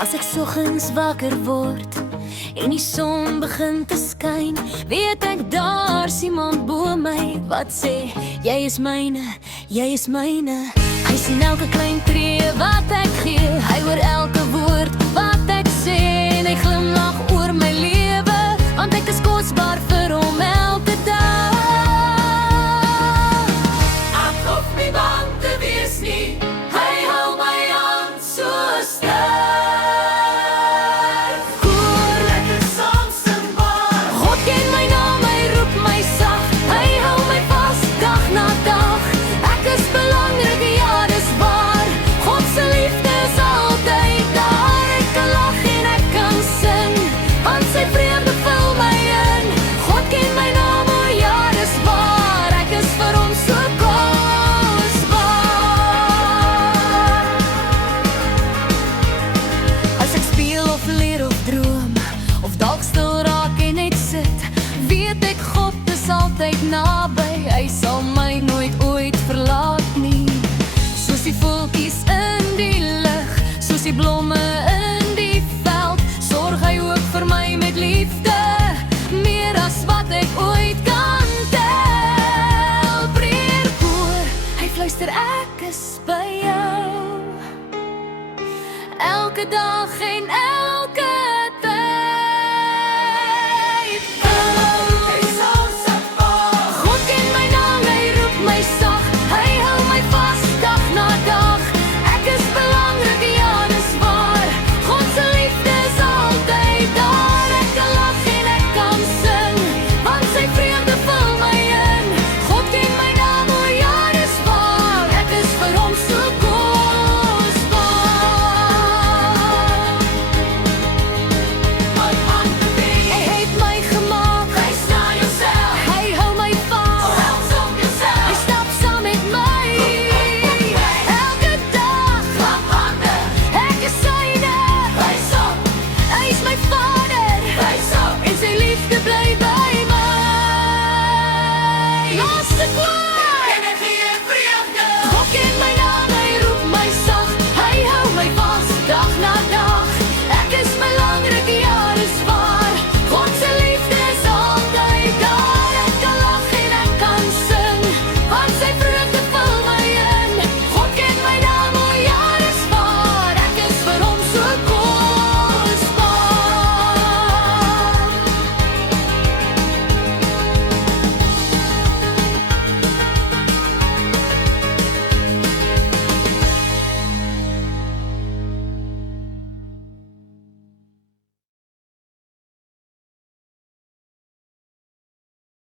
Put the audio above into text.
As ek soggens wakker word en die son begin te skyn, weet ek daar's iemand bo my wat sê, jy is myne, jy is myne. Hy sien elke klein tree wat ek gee, hy hoor elke woord wat ek sê, en hy glimlag oor my lewe, want ek is kosbaar vir hom elke dag. Ek hoef nie bang te wees nie, hy hou my aan so sterk. Altyd naby, hy sal my nooit ooit verlaat nie. Soos die voeltjies in die lug, soos die blomme in die veld, sorg hy ook vir my met liefde, meer as wat ek ooit kan tel. Breër koor, hy fluister ek is by jou, elke dag en